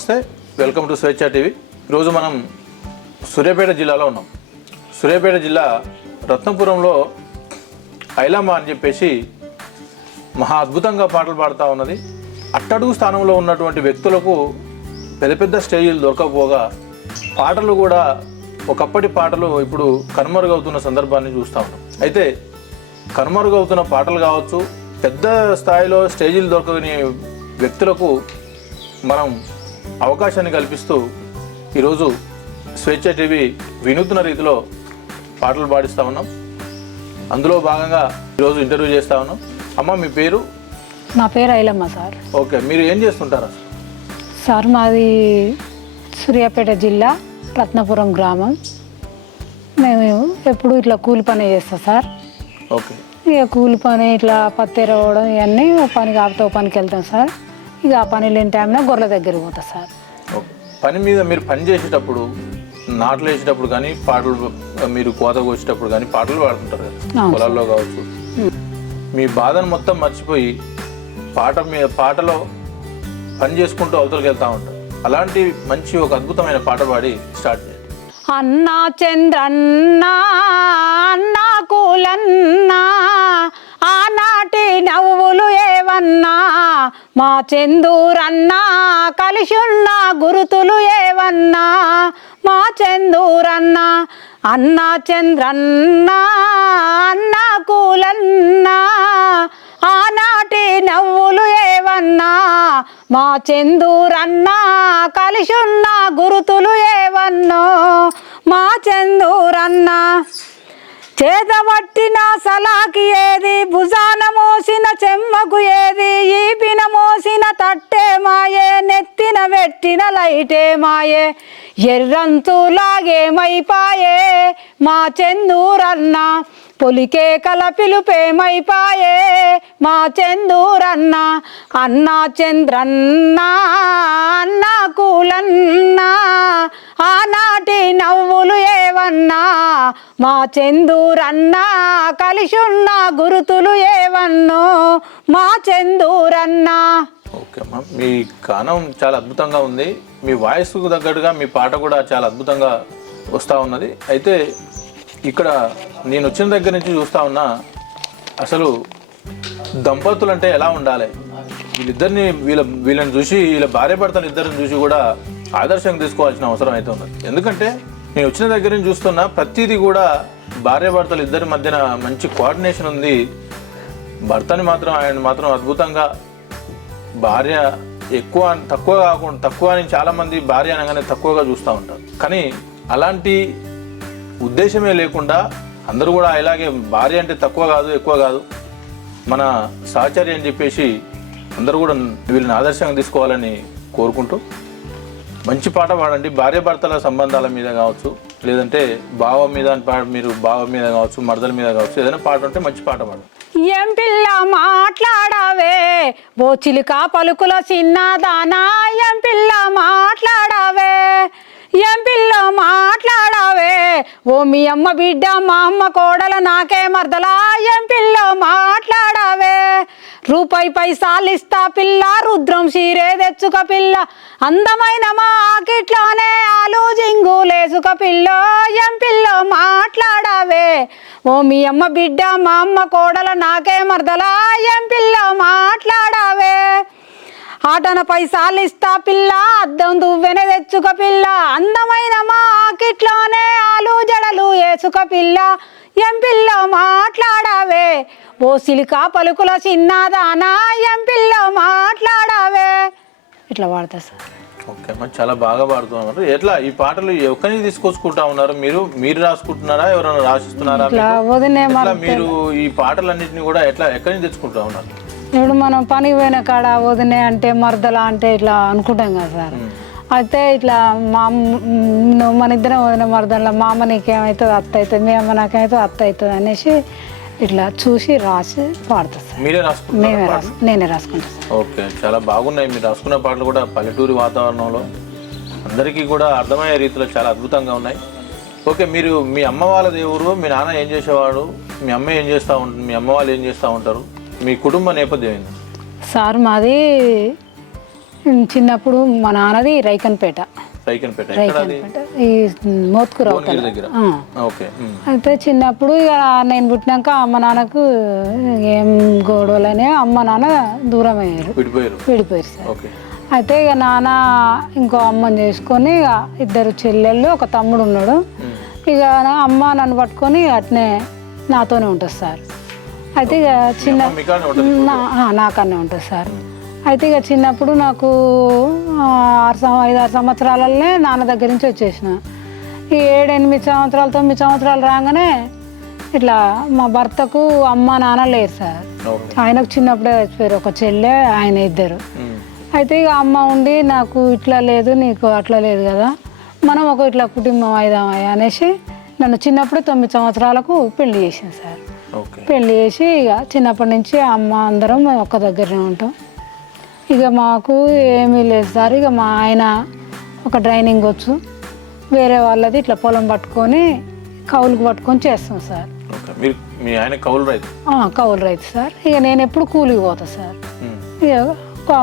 నమస్తే, welcome to స్వేచ్ఛ TV. ఈరోజు మనం సూర్యాపేట జిల్లాలో ఉన్నాం. సూర్యాపేట జిల్లా రత్నపురంలో ఐలమ్మ అని చెప్పేసి మహా అద్భుతంగా పాటలు పాడుతూ ఉన్నది. అట్టడుగు స్థానంలో ఉన్నటువంటి వ్యక్తులకు పెద్ద పెద్ద స్టేజీలు దొరకకపోగా పాటలు కూడా ఒకప్పటి పాటలు ఇప్పుడు కనుమరుగవుతున్న సందర్భాన్ని చూస్తూ ఉన్నాం. అయితే కనుమరుగవుతున్న పాటలు కావచ్చు, పెద్ద స్థాయిలో స్టేజీలు దొరకని వ్యక్తులకు మనం అవకాశాన్ని కల్పిస్తూ ఈరోజు స్వేచ్ఛ టీవీ వినూత్న రీతిలో పాటలు పాడిస్తూ ఉన్నాం. అందులో భాగంగా ఈరోజు ఇంటర్వ్యూ చేస్తూ ఉన్నాం. అమ్మ, మీ పేరు? నా పేరు ఐలమ్మ సార్. ఓకే, మీరు ఏం చేస్తుంటారా సార్? మాది సూర్యాపేట జిల్లా రత్నపురం గ్రామం. మేము ఎప్పుడు ఇట్లా కూలి పని చేస్తాం సార్. ఓకే, ఇక కూలి పని ఇట్లా పత్తెరవడం ఇవన్నీ పని కాపుతో పనికి వెళ్తాం సార్. ఇక ఆ పని లేని టైంలో గొర్రెల దగ్గరికి పోతా సార్. ఓకే, పని మీద మీరు పని చేసేటప్పుడు, నాట్లు వేసేటప్పుడు కానీ, పాటలు మీరు కోత కోసేటప్పుడు కానీ పాటలు పాడుతుంటారు కదా పొలాల్లో కావచ్చు. మీ బాధను మొత్తం మర్చిపోయి పాటలో పని చేసుకుంటూ అవతలకి వెళ్తూ ఉంటారు. అలాంటి మంచి ఒక అద్భుతమైన పాట పాడి స్టార్ట్ చేయండి. అన్నా చంద్రన్నా, అన్నా కూలన్నా, ఆనాటి నవ్వులు ఏవన్నా, మా చందూరన్నా కలిసున్న గురుతులు ఏవన్నా, మా చందూరన్నా. అన్నా చంద్రన్నా, అన్నా కూలన్నా, ఆనాటి నవ్వులు ఏవన్నా, మా చందూరన్నా కలిసున్న గురుతులు ఏవన్నో, మా చందూరన్నా. చేతబట్టిన సలాకి ఏది, భుజాన మోసిన చెమ్మకు ఏది, ఈపిన మోసిన తట్టే మాయే, నెత్తిన పెట్టిన లైటే మాయే, ఎర్రంతులాగేమైపాయే మా చందూరన్న, పొలికే కల పిలుపేమైపాయే మా చందూరన్న. అన్నా చంద్రన్నా, అన్నా కూలన్నా, ఆనాటి నవ్వులు ఏవన్నా, మా చందూరన్నా కలిసున్న గురుతులు ఏవన్నో, మా చందూరన్నా. ఓకే అమ్మా, మీ గానం చాలా అద్భుతంగా ఉంది. మీ వాయిస్కు తగ్గట్టుగా మీ పాట కూడా చాలా అద్భుతంగా వస్తూ ఉన్నది. అయితే ఇక్కడ నేను వచ్చిన దగ్గర నుంచి చూస్తూ ఉన్నా, అసలు దంపతులు అంటే ఎలా ఉండాలి, వీళ్ళిద్దరిని వీళ్ళని చూసి, వీళ్ళ భార్య భర్తలు ఇద్దరిని చూసి కూడా ఆదర్శంగా తీసుకోవాల్సిన అవసరం అయితే ఉన్నది. ఎందుకంటే నేను వచ్చిన దగ్గర నుంచి చూస్తున్నా ప్రతిదీ కూడా భార్య భర్తలు ఇద్దరి మధ్యన మంచి కోఆర్డినేషన్ ఉంది. భర్తని మాత్రం ఆయన మాత్రం అద్భుతంగా, భార్య ఎక్కువ తక్కువ కాకుండా, తక్కువ అని చాలామంది భార్య అనగానే తక్కువగా చూస్తూ ఉంటారు. కానీ అలాంటి ఉద్దేశమే లేకుండా అందరూ కూడా ఇలాగే భార్య అంటే తక్కువ కాదు, ఎక్కువ కాదు, మన సహచర్య అని చెప్పేసి అందరూ కూడా వీళ్ళని ఆదర్శంగా తీసుకోవాలని కోరుకుంటూ మంచి పాట పాడండి. భార్య భర్తల సంబంధాల మీద కావచ్చు, లేదంటే బావ మీద, మీరు బావ మీద కావచ్చు, మరదల మీద కావచ్చు, ఏదైనా పాట ఉంటే మంచి పాట పాడండి. ఏం పిల్ల మాట్లాడావే, ఓ చిలుక పలుకుల చిన్నదానా, ఏం పిల్ల మాట్లాడావే, ఏం పిల్ల మాట్లాడావే, ఓ మీ అమ్మ బిడ్డ మా అమ్మ కోడల నాకే మరదలా, ఏం పిల్ల మాట్లాడావే, రూపాయి పైసాలిస్తా పిల్ల, రుద్రం సీరే తెచ్చుక పిల్ల, అందమైన మా ఆకిట్లోనే ఆలు జింగులేసుక పిల్ల, ఏం పిల్ల మాట్లాడావే, ఓ మీ అమ్మ బిడ్డ మా అమ్మ కోడల నాకే మరదలా, ఏం పిల్ల మాట్లాడావే, ఆటన పైసాలిస్తా పిల్ల, అద్దం దువ్వెన తెచ్చుక పిల్ల, అందమైన మా ఆకిట్లోనే ఆలు జడలు వేసుక పిల్ల, ఏం పిల్ల మాట్లాడావే, ఓ సిలిక పలుకుల చిన్నదానా, ఏం పిల్ల మాట్లాడావే. ఇట్లా పాడతా సార్. ఓకే అమ్మా, చాలా బాగా పాడుతున్నారు. ఎట్లా ఈ పాటలు ఎక్కడి నుంచి తీసుకొచ్చుకుంటా ఉన్నారు? మీరు రాసుకుంటున్నారా, ఎవరైనా రాసిస్తున్నారా? మీరు ఈ పాటలన్నింటినీ కూడా ఎక్కడి నుంచి తెచ్చుకుంటా ఉన్నారు? ఇప్పుడు మనం పనికి పోయిన కాడ వదినే అంటే, మరదల అంటే ఇట్లా అనుకుంటాం కదా సార్. అయితే ఇట్లా మన ఇద్దరం వదిన మరదల, మా అమ్మ నీకేమవుతుంది అత్త అవుతుంది, మీ అమ్మ నాకేమవుతుంది అత్త అవుతుంది అనేసి ఇట్లా చూసి రాసి పాడతా సార్. మీరే రాసుకుంటారా? నేనే రాసుకుంటాను. ఓకే, చాలా బాగున్నాయి. మీరు రాసుకున్న పాటలు కూడా పల్లెటూరి వాతావరణంలో అందరికీ కూడా అర్థమయ్యే రీతిలో చాలా అద్భుతంగా ఉన్నాయి. ఓకే, మీరు మీ అమ్మ వాళ్ళది ఎవరు, మీ నాన్న ఏం చేసేవాడు, మీ అమ్మ ఏం చేస్తూ ఉంటుంది, మీ అమ్మ వాళ్ళు ఏం చేస్తూ ఉంటారు, మీ కుటుంబ నేపథ్యం ఏంటి? సార్ మాది చిన్నప్పుడు మా నాన్నది రైకన్పేట రైకన్పేట ఈ మోత్కూరు భువనగిరి దగ్గర. ఓకే. అయితే చిన్నప్పుడు ఇక నేను పుట్టినాక అమ్మ నాన్నకు ఏం గొడవలనే అమ్మ నాన్న దూరం అయ్యారు, విడిపోయారు సార్. ఓకే. అయితే ఇక నాన్న ఇంకో అమ్మని చేసుకొని ఇక 2 చెల్లెళ్ళు ఒక తమ్ముడు ఉన్నాడు. ఇక అమ్మ నన్ను పట్టుకొని అట్నే నాతోనే ఉంటుంది సార్. అయితే ఇక నాకన్నే ఉంటుంది సార్. అయితే ఇక చిన్నప్పుడు నాకు 5-6 సంవత్సరాలనే నాన్న దగ్గర నుంచి వచ్చేసిన. ఈ 7-8 సంవత్సరాలు 9 సంవత్సరాలు రాగానే ఇట్లా మా భర్తకు అమ్మ నాన్న లేరు సార్. ఆయనకు చిన్నప్పుడే చచ్చిపోయారు, ఒక చెల్లె ఆయన 2. అయితే ఇక అమ్మ ఉండి నాకు ఇట్లా లేదు నీకు అట్లా లేదు కదా, మనం ఒక ఇట్లా కుటుంబం అయిదామా అనేసి నన్ను చిన్నప్పుడే 9 సంవత్సరాలకు పెళ్లి చేసింది సార్. పెళ్లి చేసి ఇక చిన్నప్పటి నుంచి అమ్మ అందరం ఒక్క దగ్గరనే ఉంటాం. ఇక మాకు ఏమీ లేదు సార్. ఇక మా ఆయన ఒక డ్రైనింగ్ వచ్చు, వేరే వాళ్ళది ఇట్లా పొలం పట్టుకొని కౌలుకు పట్టుకొని చేస్తాం సార్. కౌలు రైతు సార్. ఇక నేను ఎప్పుడు కూలికి పోతా సార్. ఇక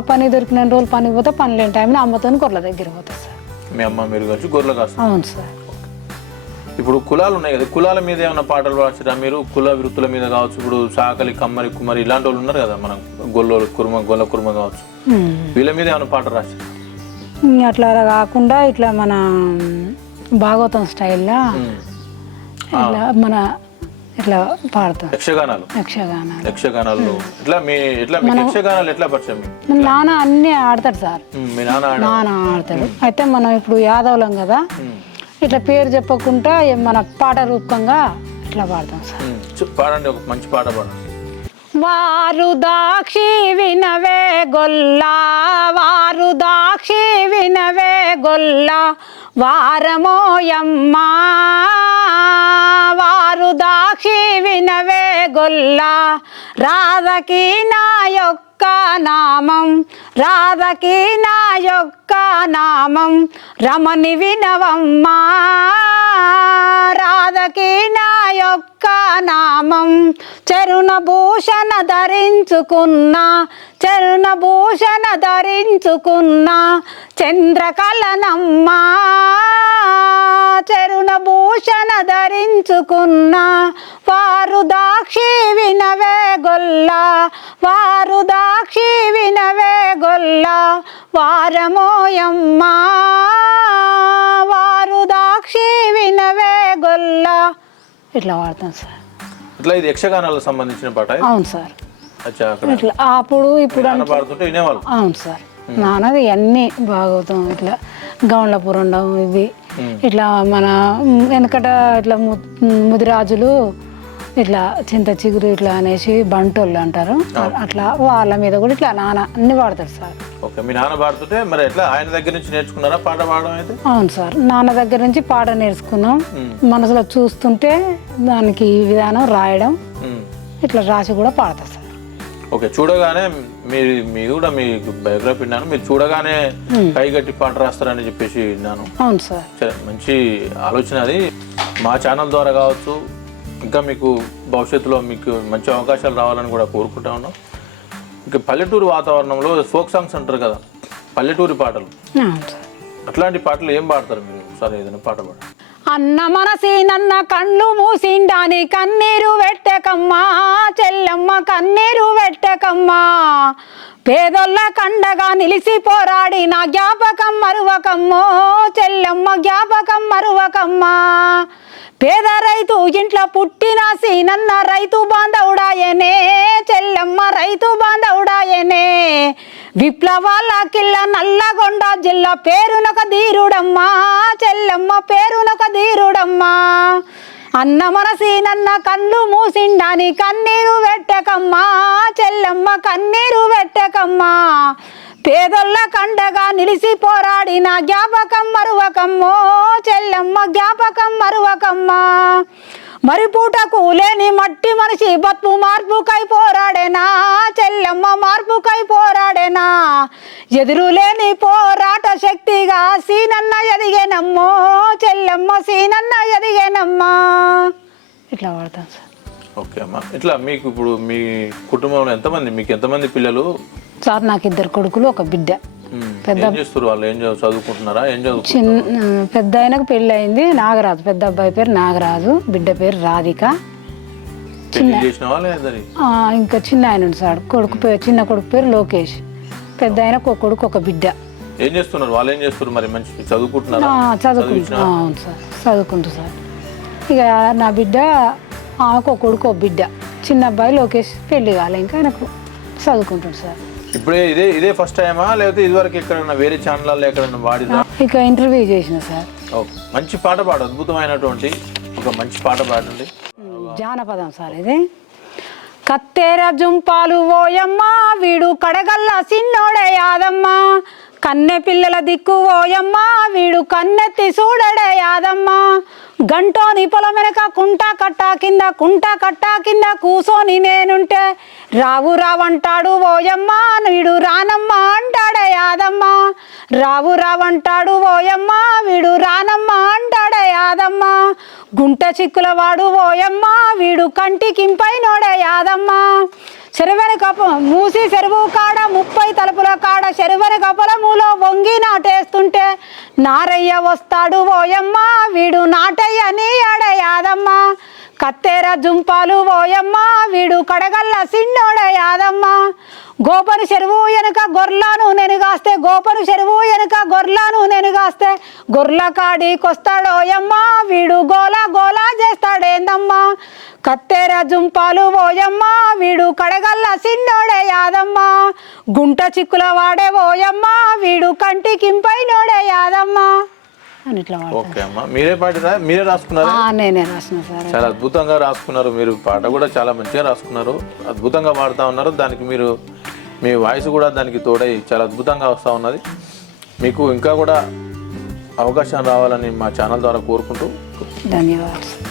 పని దొరికిన రోజులు పనికి పోతా, పని లేని టైంలో అమ్మతో గొర్రెల దగ్గర పోతా సార్. మీ అమ్మ మీరు కలిసి గొర్రెలు కాస్తారు? అవును సార్. ఇప్పుడు కులాలు ఉన్నాయి కదా, కులాల మీద ఏమైనా పాటలు రాసిరా మీరు? కుల వృత్తుల మీద కావచ్చు, ఇప్పుడు సాకలి కమ్మరి కుమ్మరి ఇలాంటి వాళ్ళు ఉన్నారు కదా, మనం గొల్ల కుర్మ కావచ్చు, వీళ్ళ మీద ఏమైనా పాటలు రాసిరా? అట్లా కాకుండా ఇట్లా మన భాగవతం స్టైల్లో ఇట్లా మన ఇట్లా పాడతాం. యక్షగానాలు ఎట్లా పరిచయం? నాన్న అన్ని ఆడతాడు సార్. నాన్న ఆడతాడు. అయితే మనం ఇప్పుడు యాదవులం కదా, ఇట్లా పేరు చెప్పకుండా మన పాట రూపకంగా ఇట్లా పాడతాం సార్. పాడండి, ఒక మంచి పాట పాడండి. వారు దాక్షి వినవే గొల్లా, వారు దాక్షి వినవే గొల్లా, వారమోయమ్మా వారు దాక్షి వినవే గొల్లా, రాధకి నా యొక్క నామం, రాధకి నా యొక్క నామం, రమణి వినవమ్మా రాధకి నా యొక్క నామం, చరుణ భూషణ ధరించుకున్నా, చరుణ భూషణ ధరించుకున్నా, చంద్రకళనమ్మా చరుణ భూషణ ధరించుకున్నా, వారు దాక్షి వినవే గొల్లా, వారు దాక్షి వినవే గొల్లా, వారమోయమ్మా వారు దాక్షి వినవే గొల్లా. ఇట్లా వాడతాం సార్. ఇట్లా ఇది యక్షగానాలకు సంబంధించిన పాట? అవును సార్. ఇట్లా అప్పుడు ఇప్పుడు అవును సార్. నాన్నది అన్నీ భాగవతం, ఇట్లా గౌండ్లపురండం ఇవి, ఇట్లా మన వెనకట ఇట్లా ముదిరాజులు ఇట్లా చింత చిగురు ఇట్లా అనేసి బంటోళ్ళు అంటారు, అట్లా వాళ్ళ మీద కూడా ఇట్లా నాన్న అన్ని పాడతారు సార్. ఓకే. మీ నాన్న పాడుతుంటే మరి ఎట్లా ఆయన దగ్గర నుంచి నేర్చుకున్నారా పాట పాడడం? అయితే అవును సార్, నాన్న దగ్గర నుంచి పాట నేర్చుకున్నాం. మనసులో చూస్తుంటే దానికి ఈ విధానం రాయడం, ఇట్లా రాసి కూడా పాడతారు సార్. ఓకే. చూడగానే మీరు కూడా మీ బయోగ్రఫీ విన్నాను, మీరు చూడగానే కైగట్టి పాట రాస్తారని చెప్పేసి విన్నాను. అవును సార్. మంచి ఆలోచన అది. మా ఛానల్ ద్వారా కావచ్చు, ఇంకా మీకు భవిష్యత్తులో మీకు మంచి అవకాశాలు రావాలని కూడా కోరుకుంటా ఉన్నాం. ఇంకా పల్లెటూరు వాతావరణంలో ఫోక్ సాంగ్స్ అంటారు కదా, పల్లెటూరి పాటలు, అట్లాంటి పాటలు ఏం పాడతారు మీరు? సరే, ఏదైనా పాట పాడు. అన్న మనసి నన్న కళ్ళు మూసిండాని కన్నీరు వెట్టకమ్మా చెల్లమ్మ కన్నీరు వెట్టకమ్మా, పేదొల్ల కండగా నిలిసి పోరాడి నా జ్ఞాపకం మరువకమ్మో చెల్లమ్మ జ్ఞాపకం మరువకమ్మా, పేద రైతు ఇంట్లో పుట్టిన సీనన్న రైతు బాంధవుడాయనే చెల్లమ్మ రైతు బాంధవుడాయనే, విప్లవాల కిల్ల నల్లగొండ జిల్లా పేరునొక ధీరుడమ్మా చెల్లమ్మ పేరునొక ధీరుడమ్మా, అన్న మనసి నన్న కళ్ళు మూసిండాని కన్నీరు వెట్టకమ్మా చెల్లమ్మ కన్నీరు వెట్టకమ్మా, పేదొల్ల కండగా నిలిసి పోరాడి నా జ్ఞాపకం మరువకమ్మో చెల్లమ్మ జ్ఞాపకం మరువకమ్మా, మరిపూటకు లేని మట్టి మనిషి బతుకు మార్పుకై పోరాడేనా చెల్లమ్మ మార్పుకై పోరాడేనా, ఎదురు లేని పోరాట శక్తిగా సీనన్న ఎదిగేనమ్మో చెల్లమ్మ సీనన్న ఎదిగేనమ్మా. ఇట్లా వాడతాం సార్. ఓకే అమ్మా. ఇట్లా మీకు ఇప్పుడు మీ కుటుంబంలో ఎంతమంది, మీకు ఎంతమంది పిల్లలు? సార్ నాకు 2 కొడుకులు, ఒక బిడ్డ. ఏం చేస్తారు వాళ్ళు? ఏం చదువుకుంటున్నారా? ఏం చదువుకుంటారు? చిన్న పెద్ద ఆయనకు పెళ్ళి అయింది, నాగరాజు. పెద్ద అబ్బాయి పేరు నాగరాజు, బిడ్డ పేరు రాధిక. పెళ్లి చేసిన వాళ్ళే ఇద్దరి? ఇంకా చిన్న ఆయన ఉంది సార్, చిన్న కొడుకు పేరు లోకేష్. పెద్ద ఆయనకు ఒక కొడుకు ఒక బిడ్డ. ఏం చేస్తున్నారు వాళ్ళు? ఏం చేస్తారు మరి? మంచి చదువుకుంటున్నారా? చదువుకుంటున్నా. అవును సార్, చదువుకుంటూ సార్. ఇక నా బిడ్డ, ఆమెకు ఒక కొడుకు ఒక బిడ్డ. చిన్న అబ్బాయి లోకేష్ పెళ్లి కాలే, ఇంకా ఆయనకు చదువుకుంటుంది సార్. ఇప్పుడే ఇదే ఫస్ట్ టైమా లేకపోతే ఇదివరకు ఎక్కడైనా వేరే ఛానల్లో ఎక్కడైనా వాడిదా? ఇక ఇంటర్వ్యూ చేసిన సార్. మంచి పాట పాడు, అద్భుతమైనటువంటి ఒక మంచి పాట పాడండి. జానపదం సార్ ఇది. కత్తెర జుంపాలు ఓయమ్మ, వీడు కడగల్ల సిన్నోడే యాదమ్మ. కన్నె పిల్లల దిక్కు ఓయమ్మ, వీడు కన్నెత్తి చూడడే యాదమ్మ. గంటోని పొలం వెనక కుంట కట్టా కింద కూసోని నేనుంటే రావు రావంటాడు ఓయమ్మ, వీడు రానమ్మ అంటాడే యాదమ్మ. రావు రావంటాడు ఓయమ్మ, వీడు రానమ్మ అంటాడే యాదమ్మ. గుంట చిక్కుల వాడు ఓయమ్మ, వీడు కంటికింపై నోడే యాదమ్మ. చెరువెన కప మూసి చెరువు కాడ 30 తలుపుల కాడ చెరువెన కపలములో వంగి నాటేస్తుంటే నారయ్య వస్తాడు ఓయమ్మ, వీడు నాటయ్య నీ ఆడే యాదమ్మ. కత్తెర జుంపాలు ఓయమ్మ, వీడు కడగల్ల సిన్నోడే యాదమ్మ. గోపను చెరువు వెనుక గొర్రెలను నెనుగాస్తే, గోపను చెరువు వెనుక గొర్రెలను నెనుగాస్తే గొర్రెల కాడికొస్తాడోయమ్మ, వీడు గోలా గోలా చేస్తాడేందమ్మ. కత్తెర జుంపాలు ఓయమ్మ, వీడు కడగల్ల సిన్నోడే యాదమ్మ. గుంట చిక్కుల వాడే ఓయమ్మ, వీడు కంటికింపై నోడే యాదమ్మ అని ఇట్లా. ఓకే అమ్మా, మీరే పాడిరా? మీరే రాసుకున్నారా? నేనే రాసిన సార్. చాలా అద్భుతంగా రాసుకున్నారు మీరు. పాట కూడా చాలా మంచిగా రాసుకున్నారు, అద్భుతంగా పాడుతూ ఉన్నారు. దానికి మీరు మీ వాయిస్ కూడా దానికి తోడై చాలా అద్భుతంగా వస్తూ ఉన్నది. మీకు ఇంకా కూడా అవకాశం రావాలని మా ఛానల్ ద్వారా కోరుకుంటూ ధన్యవాదాలు.